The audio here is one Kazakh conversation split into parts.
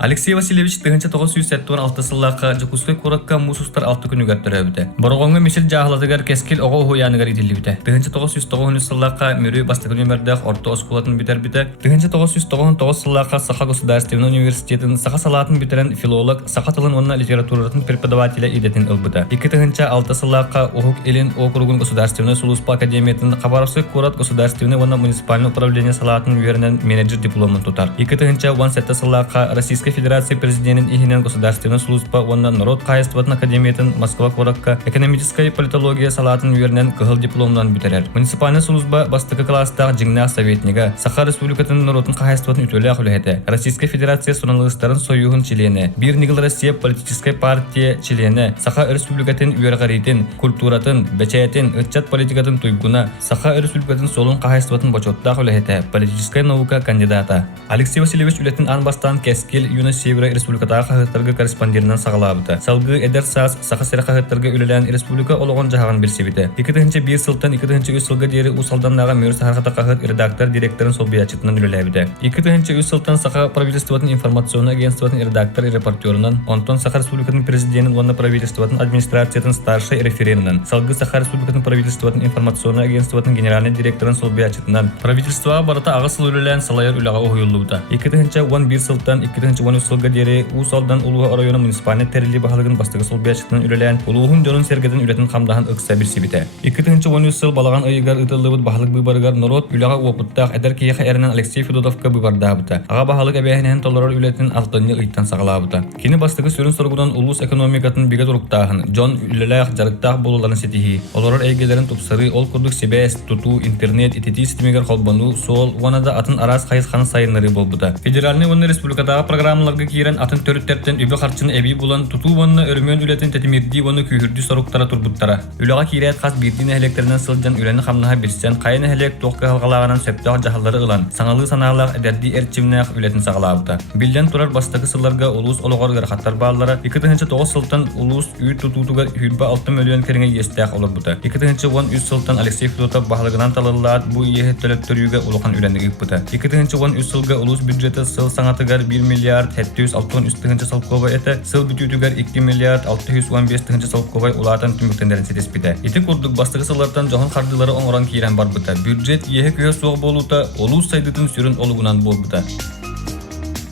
Алексей Васильевич тыгынча 976 сыллакка Жакускай куракка мусустар 6 күнүгөр төрөбүтэ. Борогонга мисил жаалатыгар кескил ого хуяныгар итилибите. Тыгынча 909 сыллакка Мөрүй бастыгын өмөрдөх орто оскулатын битербите. Тыгынча 999 сыллакка Саха государственный университетин Саха салатын битерен филолог, Саха тылын онна литературатын преподавателя идетин ылбыта. 2006 сыллакка Охук Элин округун государственный Сулуспа академиятын Хабаровский курат государственный онна муниципальный управление салатын үйеринен менеджер дипломын тутар. 2017 сыллакка Российской Федерации президентин ихинен государственный Сулуспа онна народ кайстватын академиятын Москва куракка экономическая политология салатын үйеринен кыгыл дипломдан битерер. Муниципальный Сулуспа бастыкы класстагы жиңнах советнига Саха республикатын народын кайстватын үтөлө ахулехете. Российской Федерация сонунлыстарын союгун члены, бир нигыл Россия политической партия члены, Саха республикатын үйергаритин, культуратын, бечаятин, ытчат политикатын туйгуна, Саха республикатын солун кайстватын бочотта ахулехете. Политическая наука кандидата. Алексей Васильевич үлетін анбастан кескил Юна Севера республикатағы қағыттарға корреспондерінен сағалабыты. Салғы эдер саас Саха сәрі қағыттарға үлелен республика олығын жағаған білсебіті. 2001 сылтан 2003 сылға дері ұсалданнаға мөріс харқата қағыт редактор директорын сол биячытынан үлеләбіті. 2003 сылтан Саха правительствотын информационный агентствотын редактор и репортерынан, онтон Саха республикатын президентін онна правительствотын администрациятын старший референынан, салғы Саха республикатын правительствотын информационный агентствотын генеральный директорын сол биячытынан, правительства барыта ағысыл үлелен салайыр үліға оғыйылуыда. 2011 сылтан 2013 сылға дері ұсалдан ұлуға районы муниципальный тәрілі бағалығын бастығы сол биячытынан үлелен, ұлуғын жонын сергеден үлетін қамдағын ұқса бірсебіті. 2013 сыл балаған ұйығар ұтылыбыт бағалық бұйбарығар нұрот үліға уапыттақ әдір кейіға әрінен Алексей Федотовқа бұйбардабыта. Аға бағалық әбәйінен толырар үлетін алтынны ұйттан сағалабыта. Кені бастығы сөрін сұрғыдан ұлыс экономикатын бігет ұрықтағын, жон үлеләқ жарықтақ болуларын сетихи. Оларар әйгелерін тұпсары, ол күрдік себәс, тұту, интернет, итети системегер қолбану, сол, онада атын арас қайысқаны сайынлары болбыта. Федеральный оны республикадағы программаларға кейрен атын төріттерттен өбі қарчыны әбей болан, тұту оны өрмен үлетін тәтімерді оны күйірді сұрықтара тұрбыттара. Үліға кейрет қас бірден әхелектерінен сылжан үлені қамнаға білсен, қайын әхелек тоққа қалғалағынан сөптіғ жағалары ылан, саңалы санағылақ әдерді әрчімнәқ үлетін сағалабыта. Білден тұрар бастығы сылларға улус олығар ғырқаттар бағалары 2009 сылтан улус үй тұтутуғар үйірбі 6 миллион керіңе естәқ олар бұта. 2013 сылтан Алексей Федотов бағалығынан талылылаад бұ ие төлөттөр үйге улуқан үләнді ұппыта. 2013 сылға улус бюджеті сыл саңатыгар 1 миллиард 763 салковай эті, сыл бүтүтүгар 2 миллиард 615 салковай улаатан түміктендерін сетеспіті. Еті күрдік бастығы сыллардан жоғын қардылары оңыран кейрен бар бұта. Бюджет ие күйе соғы болута, олус сайдытын сүрін олығынан бол бұта.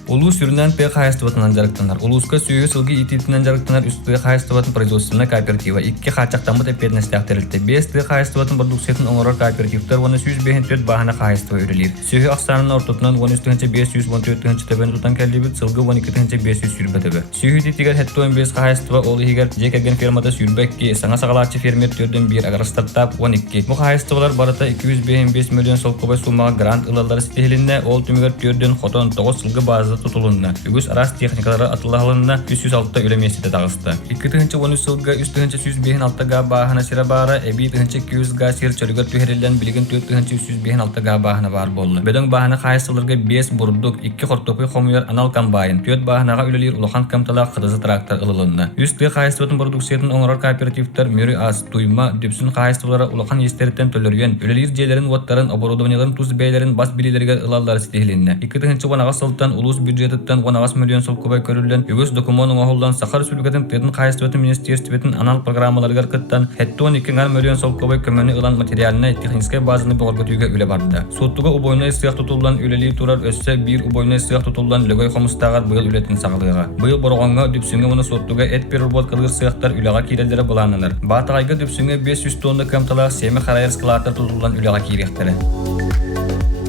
Улус сүрінен пе қайыстыватынан жарықтанар. Улуска сүйі сылғы итетінен жарықтанар үсті қайыстыватын производственный кооператива. 2 қачақтан бұт әпетіністіғ тәрілді. 5 қайыстыватын продукциятын оңырар кооперативтер оны 105 бағана қайыстыва өрелер. Сүйі ақсанын ортотынан 13.514 төбен тұтан кәлібіт сылғы 12.500 сүрбетігі. Сүйі тетігер хәтті 15 қайыстыва ол егер жекерген фермада сүрбәкке саңа сағалатшы фермер төрден бір агар стартап 12. Бұл қайыстывалар барыта 255 миллион солқобай сумаға грант ылалары сетелінне ол түмігер төрден хотон 9 сылғы базы tutulunna. Ügüs aras texnikaları atılağılınna 306 ülemeside dağısты. 2-13 sılga 3-106 ga bahana sira bara, ebi 200 ga sir çölüger tüherilen bilgin 4-306 ga bahana var bollu. Bedon bahana kayısılırga 5 burduk, 2 kortopuy xomuyar anal kambayin, 4 bahanaga ülelir ulukan kamtala kıdızı traktor ılılınna. Üstü kayısıvatın produksiyatın oңорор kooperativler Mörü az, tuyma, düpsün kayısıvalara ulukan yesteritten tölörgen, ülelir jelerin, vatların, oborodovanilerin, tuz beylerin bas bililerger ılalları sitehilinne. 2-10 sıltan ulus бюджеттен 10 миллион солкобай көрүлген үгүс документын оголдан Саха республикатын тедин кайыстыбытын министерствотын анал программаларыгар кыттан 12 миллион солкобай көмөнү ылан материалына техническая базаны болготууга үле барды. Соттуга убойной сыяк тутулган үлели турар өссө бир убойной сыяк тутулган лөгөй комустагар быйыл үлетин сагылыга. Быйыл боргонго дүпсүнгө муну соттуга эт переработкалыгы сыяктар үлага кирелдери буланылар. Батагайга дүпсүнгө 500 тонна камталак семи харайыр складтар тутулган үлага киректери.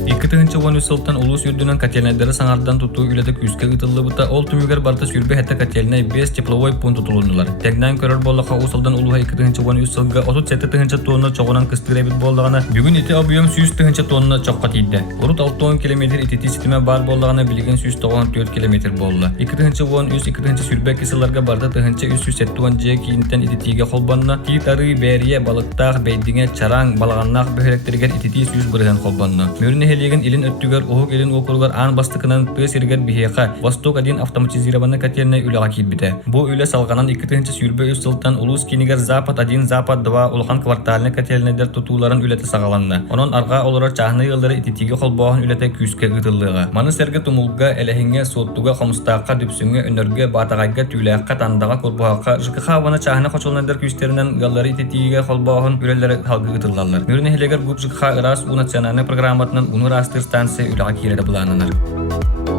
2-13 сылтан улус үрдүнөн котельнайдары саңардан тутуу үлетик үскө ытыллыбыта ол түмүгер барта сүрбе хетте котельнай 5 тепловой пункт тутулунулар. Тегнан көрөр боллака усалдан улуга 2-13 сылга 37 тонна чогунан кыстыребит болдагана бүгүн ити объем 100 тонна чокка тийди. Урут 60 км итити система бар болдагана билген 194 км болду. 2-13 сүрбе кисыларга барда 370 же кийинтен ититиге холбанна титары берие балыктак бейдиңе чараң балаганнак бөһөлөктөргөн итити 100 бырыган холбанна. Мөрүнө илеген илин өттүгөр ухук илин окуругар ан бастыкынан тыа сиргер бихеха Восток 1 автоматизированный котельная үлага кийбите. Бу үле салганан 2-нче сүйрбө ысылтан улус кинигер Запад 1, Запад 2 улахан квартальный котельныйдер тутууларын үлете сагаланна. Онон арга олорор чахны йылдары ититиги холбоон үлете күскө ытыллыга. Маны серге тумулга элехинге соттуга комустаакка дүпсүнгө өнөргө батагайга түүлэакка тандага корбоакка ЖКХ вана чахны хочолнайдер күстеринен галлары ититиге холбоон үлелери халгы ытыллалар. Мөрүнө хелегер гуп ЖКХ ырас у национальный программатынан унурастыр станция үлага киреде булананар.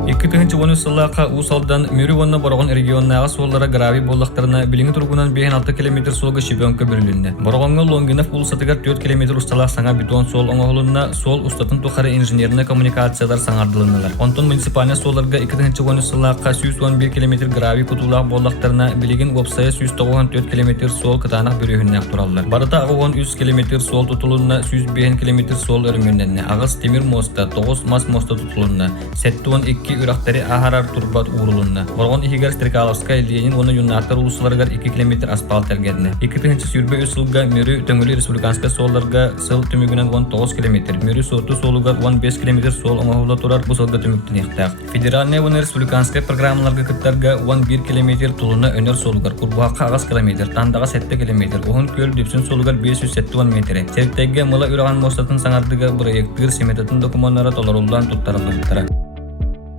2-нче сыллака усалдан мөрү вонна боргон регионнага соллара грави боллактарына билиңи тургунан 5-6 км солга шибөнкө бүрүлүнне. Боргонго Лонгинов улсатыгар 4 км усталак саңа бетон сол оңолунна сол устатын тухары инженерный коммуникациялар саңардылыналар. Онтон муниципальный солларга 2-нче сыллака 111 км грави кутулак боллактарына билигин вопсая 194 км сол кытанак бүрүһүннәк тураллар. Барыта агон 100 км сол тутулунна 105 км сол өрмөннәне. Агыс темир моста 9 мас моста тутулунна. 72 үрактары ахарар турбат урулунна. Боргон Ихигер Стрекаловская Ленин оны юннаттар улусларгар 2 км асфальт ергенне. 2-нче сүйрбө ысылга мөрү төңөлү республиканская солларга сыл төмүгүнөн 19 км, мөрү сорту солугар 15 км сол оңоһула турар бу солга төмүктен ихтак. Федеральный оны республиканская программаларга кыттарга 11 км тулуна өнөр солугар, курбуакка агас км, тандага 7 км, ohun көл дөпсүн солугар 570 метр. Сериктеге мыла үраган мостатын саңардыга проекттер семетатын документтары толорулдан туттарылдыктара.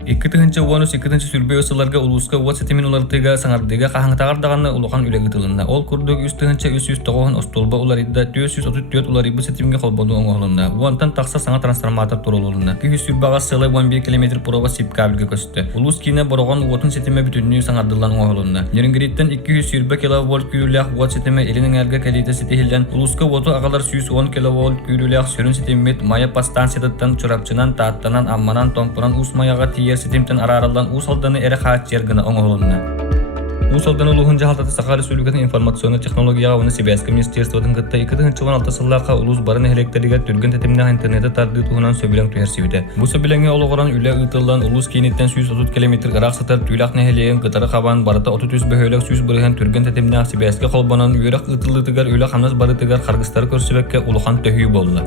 2-нче сүйрбө ысыларга улуска WhatsApp улартыга саңардыга кахаңтагардаганы улухан үлеги тылында. Ол курдук 3-нче 309 остолба уларыда 434 уларыбы сетимге холбону оңолунда. Уантан такса саңа трансформатор турулунда. 200 сүйрбага сылы 11 км проба сип кабелге көстү. Улус кине боргон отун сетиме бүтүннү саңардылан оңолунда. Нерингриттен 200 сүйрбө киловольт күрүләк WhatsApp сетиме элинеңерге калите сетихилден улуска оту агалар 110 киловольт күрүләк сөрүн сетимет мая пастанциятан чурапчынан тааттанан амманан томпуран ус маяга тиер сетимтен араралдан усалданы эре хаат жергына оңолунна. Усалдан улугун жаалтаты Саха Республикатын информационный технологияга уны Сибирское министерствотун кытта 2-16 сыллака улус барын электериге түргөн тетимнег интернетте тарды тугунан сөбүлөң түерсибите. Бу сөбүлөңгө ологоран үле ытылдан улус кийниттен 130 км ырак сатар түйлак нехелеген кытары кабан барыта 33 бөһөлөк 100 бырыган түргөн тетимнег Сибирске колбонон үйрөк ытыллытыгар үле хамнас барытыгар каргыстары көрсөбөккө улухан төһүй болду.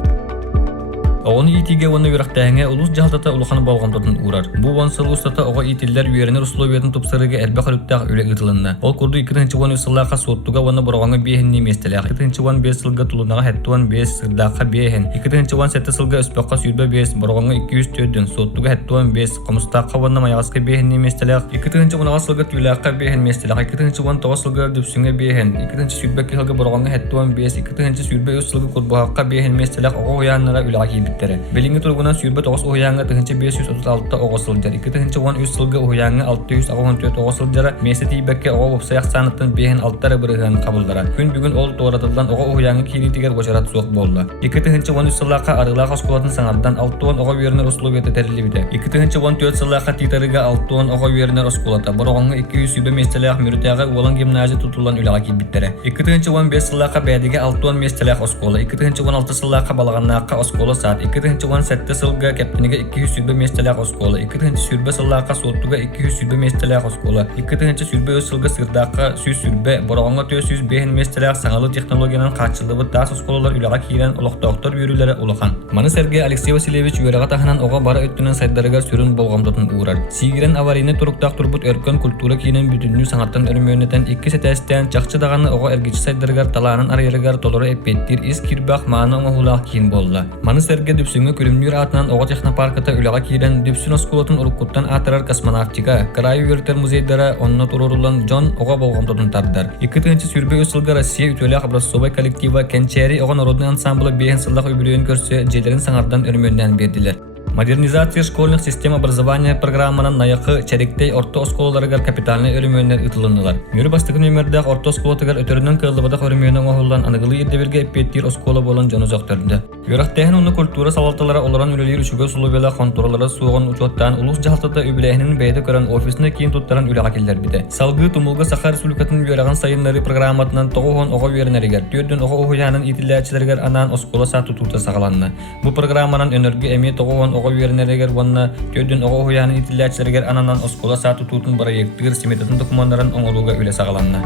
Оғын итиге оны үйрақтайыңа улус жалтата улухан болғандатын урар. Бу вонсыл устата оға итиллер үйерінер условиятын тупсырыға әлбі қалыптақ үлі ұтылынна. Ол күрді 2-нче сыллақа соттуға оны бұрғаңы бейхінне местелек. 2-нче 5 сылға тұлынаға әттуан 5 сырдаққа бейхін. 2-нче 7 сылға үспеққа сүйірбі 5 бұрғаңы 200 төдін. Соттуға әттуан 5 қомыстаққа оны маяғасқа бейхінне местелек. 2-нче 10 сылға түйләққа бейхін местелек. 2-нче 9 сылға дүпсіңе бейхін. 2-нче сүйірбі килға бұрғаңы әттуан 5. 2-нче сүйірбі өз сылға құрбуаққа бейхін местелек оға ұянлара үліға Белинги тургунан сүйрбө 9 уянга 536 огосылжар 2-нче 13 сылга уянга 664 огосылжара месет ийбекке ого вопсаяк санаттан бehen алттары бырыган кабылдара. Күн бүгүн ол торатылдан ого уянга киритигер бошарат суок болду. 2-нче 13 сыллака арылака сколатын саңардан 6 ого вернер условията терилибите. 2-нче 14 сыллака титарыга 6 ого вернер осколата. Борогонга 200 сүйбө местелек мүрүтага улан гимназия тутулан үлага кибиттере. 2-нче 15 сыллака бәдиге 6 местелек оскола. 2-нче 16 сыллака балаганнакка оскола саат. 2-7 сылга кептиниге 200 сүйбө местелек оскола. 2-нче сүйрбө сыллака соттуга 200 сүйбө местелек оскола. 2-нче сүйрбө сылга сырдакка 100 сүйрбө борогонга 400 бehen местелек саңалы технологиянын качылдыбы тас осколалар үлага кийрен улуктоктор үйрүлөрү улахан. Маны Сергей Алексей Васильевич үйрага таханан ого бара өттүнөн сайдарыга сүрүн болгондотун уурар. Сигирен аварийны туруктак турбут өркөн культура кийинен бүтүннү саңаттан өрмөнөтен 2 сетестен чакчы даганы ого эргичи сайдарыгар талаанын арыярыгар толору эппеттир ис кирбак мааны оңохулак кийин болду. Маны Сергей дүпсүнгө күрүмнүр атынан ого технопаркыта үлага кийрен дүпсүн осколотун уруккуттан атырар космонавтика, край үйртер музейдара онно турурулан жон ого болгондотун тардар. 2-нче сүйрбө сылга Россия үтөлөк образцовый коллектива Кенчери ого народный ансамблы бehen сыллак үбүрөөн көрсө жедерин саңардан өрмөндөн бердилер. Модернизация школьных систем образования программанын наякы черектей орто осколаларыгар капитальный өрмөннөр ытылынылар. Мөрү бастыгы номердах орто осколатыгар өтөрүнөн кылдыбадак өрмөнөн оголлан аныгылы ирдеберге эппеттир оскола болон жону жоктөрдү. Юрактайын уну культура салалталары олоран үлелер үшүгө сулубела контроллары суогон учоттан улус жалтата үбүлэхинин бейде көрөн офисине кийин туттаран үлага келдер биде. Салгы тумулга Саха Республикатын юраган сайыннары программатынан тогон ого вернеригер, түрдөн ого уянын итилячилергер анан оскола сату тута сагаланны. Бу программанын өнөргө эми тогон ого вернеригер вонна түрдөн ого уянын итилячилергер анан оскола сату тутун проекттер семетатын документтарын оңолууга үле сагаланны.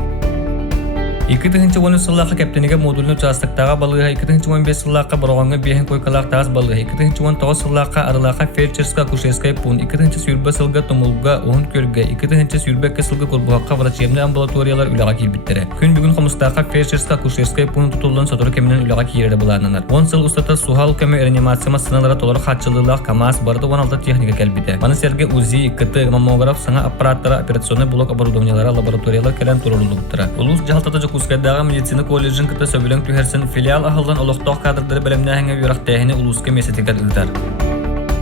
2010 сыллаққа кептенеге модулны участықтағы балыға 2015 сыллаққа бұрғанға бейін койкалақ тағыз балыға 2019 сыллаққа арылаққа фельдшерска кушерскай пун 2 сүйірбі сылға тұмылға оғын көрге 2 сүйірбекке сылға көрбуаққа врачебный амбулаториялар үліға кейбіттері. Күн бүгін қомыстаққа фельдшерска кушерскай пун тұтылдан сатыры кемінен үліға кейері бұланынар. 10 сыл ұстата сухал көмі реанимацияма сыналары толыр қатшылылық КамАЗ барды 16 техника кәлбіті. Маны серге УЗИ, КТ, маммограф, саңа аппараттары, операционный блок оборудованиялары, лабораториялар кәлен тұрырлы бұттыра. Улус жалтата Жокускайдағы медицина колледжін кіті сөбілін түйерсін филиал ахылдан олықтық кадрдары білімнәхіңе үйрақтайхіне улуске месетекер ұлдар.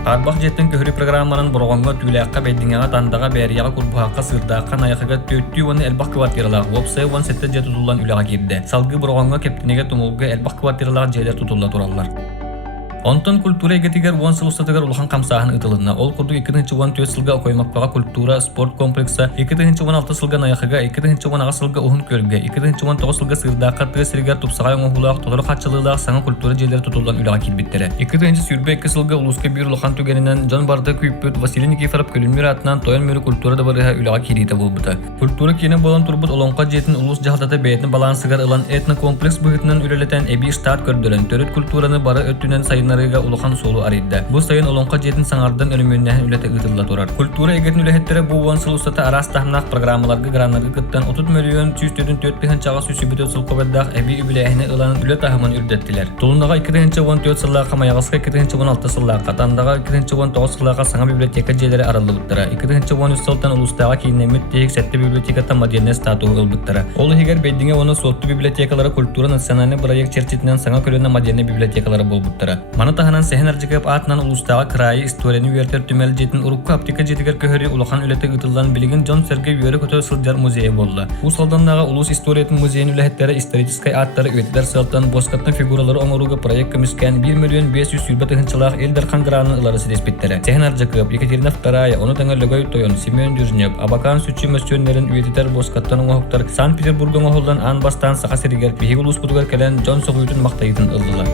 Арбақ жеттен көхірі программанын бұрғанға түйіләққа бәйдіңеға тандаға бәрияға күрбұхаққа сырдаққа найақыға төттүй оны әлбақ квартиралақ вопсай 17 жет тұтылдан үліға кебді. Салғы бұрғанға кептінеге тұмылғы әлбақ квартиралақ жайлар тұтылда тұралар. Онтон культура егетигер 10 сыл ұстатығар улхан қамсағын ұтылына. Ол құрды 2014 сылға қоймақпаға культура, спорт комплекса, 2016 сылға наяқыға, 2016 сылға ұғын көрге, 2019 сылға сырдаққа тығы сіргер тұпсағай оңғылақ, тұтыры қатшылылақ саңа культура жерлері тұтылдан үліға келбеттері. 2 сүйірбе 2 сылға ұлысқа бір ұлхан түгенінен Жон Барды күйіппөт Василий Никифоров көлінмер атынан тойын мөрі культура да барыға үліға керейті болбыта. Культура кені болан тұрбыт олонға жетін ұлыс жағдата бәйтін балансығар ұлан этно комплекс бұғытынан үлелетен әбей штат көрділін. Төрет культураны бары өттінен сайынарыға улахан солу аридда. Бұл сайын олонға жетін саңардан өлімөннәхін үлеті ұтылла тұрар. Культура егетін үлехеттері бұл 10 сыл ұстата арас тахмнақ программаларға гранларға күттен 30 миллион 304 чаға сүйсібіті ұсыл қобаддақ әбей үбіләхіне ұланын үлі тахымын үрдеттілер. Тұлындаға 2014 сыллаққа маяғысқа 2016 сыллаққа, тандаға 2019 сыллаққа саңа библиотека жерлері арылы бұттыра. 2013 сылтан ұлыстаға кейінемет тейік сәтті библиотеката модерне статуы ұлбыттыра. Ол егер бейдіңе оны сотты библиотекалары культура национальный проект чертетінен саңа көліне модерне библиотекалары бол бұттыра. Маны таханан сәхін аржықып атынан ұлыстаға крайы историяны үйертер түмәл жетін ұрыққа аптека жетігер көхері ұлақан үлеті ұтылдан білігін Джон Сергей үйері көтөр сылдар музейі болды. Бұл салданнаға ұлыс историятын музейін үләхеттері историческай аттары өтедер сылттан боскаттың фигуралары оңыруға проект көміскен 1 миллион 500 сүйбет ұхынчылақ елдер қанғыранын ұлары сәдеспеттері. Сәхін аржықып, Екатерина II, оны таңа Лөгөй Тойон, Семен Дүржнеп, Абакан сүтчі мөстөнлерін өтедер боскаттан оңықтар Санкт-Петербургың оғылдан анбастан сақа серігер пехи ұлыс бұдығар кәлен Джон Соғуйтын мақтайытын ұлдылар.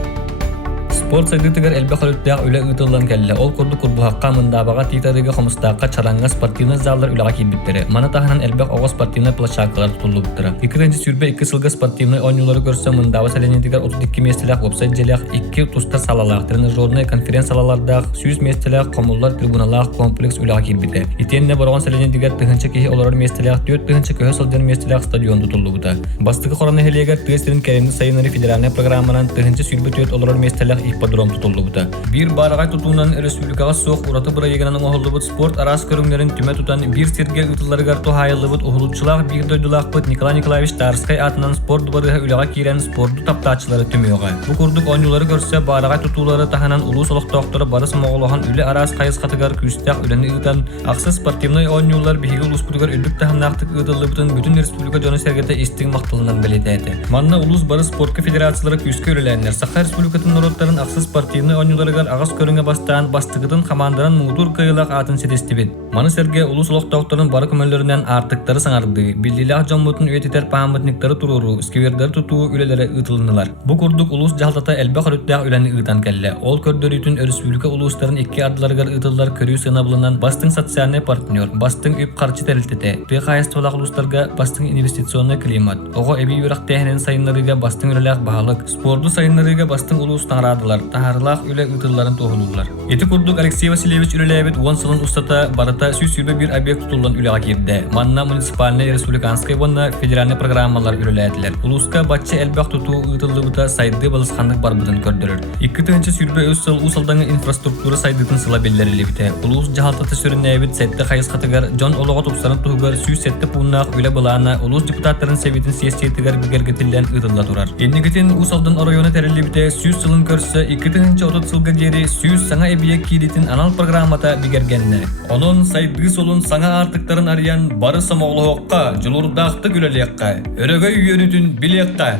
Спорт сайдытыгар элбек холыттаах үле ытылдан келле. Ол курду курбухакка мындабага титарыга хомустаакка чараңга спортивный залдар үлага кийбиттери. Мана таханан элбек ого спортивный площадкалар тутулуптура. 2 сүйрбе 2 сылга спортивный ойнулары көрсө мындаба сәленетигер 32 местелек вебсайт желек 2 тустар салалак тренажерный конференцияларда 100 местелек комуллар трибуналар комплекс үлага кийбитте. Итенне боргон сәленетигер тыгынча кихи олар местелек 4 тыгынча көһө сылдан местелек стадион тутулубута. Бастыгы корона хелегер тыгыстерин керемди сайынары федеральный программанан тыгынча сүйрбе 4 олар местелек ипподром тутулубута. Bir барагай тутуунан республикага соқ ураты бырайыгынан оңоллубут спорт арас көрүңлөрүн түмө тутан бир сирге ытыларыгар тухайылыбыт ухулучулак бир дойдулакпыт Николай Николаевич Тарскай атынан спорт барыга үлага кирен спортту таптаачылары түмөөгө. Бу курдук ойнулары көрсө барагай тутуулары таханан улус олоктоктор барыс моголохан үле арас кайыс катыгар күстак үлени ытан аксы спортивный ойнулар биги улус будугар үлдүк таханактык ытылыбытын бүтүн республика жана сергете истиг мактылынан белетети. Манна улус барыс спортка федерациялары күскө үлелендер Саха республикатын народтарын аксы спортивный ойнуларыгар агас көрүнгө бастаан бастыгытын командаран муудур кыйлак атын седестибит. Маны серге улус олоктокторун бары көмөллөрүнөн артыктары саңарды. Биллилах жоммутун үетитер паамытниктары туруру, скевердер тутуу үлелери ытылынылар. Бу курдук улус жалтата элбе хорыттак үлени ытан келле. Ол көрдөрүтүн республика улустарын 2 ардыларыгар ытылдар көрүү сынабылынан бастың социальный партнер, бастың үп карчы терилтете, тыйкайыстуулак улустарга бастың инвестиционный климат, ого эби юрак технен сайынларыга бастың үлелак баалык, спорту сайынларыга бастың улус таңрадылар, тахарлах үле ытылларын тоғылулар. Эти курдук Алексей Васильевич үлелебит 10 сылын устата барата сүйсүбе bir объект тутулдан үлега кирди. Манна муниципальный республиканский вонна федеральный программалар үлелетилер. Улуска батчы элбек тутуу ытыллыбыта сайды балысхандык барбытын көрдөрөр. 2 сүйрбе өз сыл усалдаңы инфраструктура сайдытын сыла беллерилибите. Улус жахалтаты сөрүнэбит сетте хайыс катыгар Жон олого тупсарын тугар сүй сетте пуннак үле балана улус депутаттарын себитин сессиятыгар бигергетилен ытылла турар. Эндигитин усалдын району терилибите сүй сылын көрсө 2 сылга жери сүйүз саңа эбие киритин анал программата бигергенне. Онун сайды солун саңа артыктарын арыян бары самоглоокка, жылурдаакты күлөлөкка, өрөгөй үйөнүтүн билекка.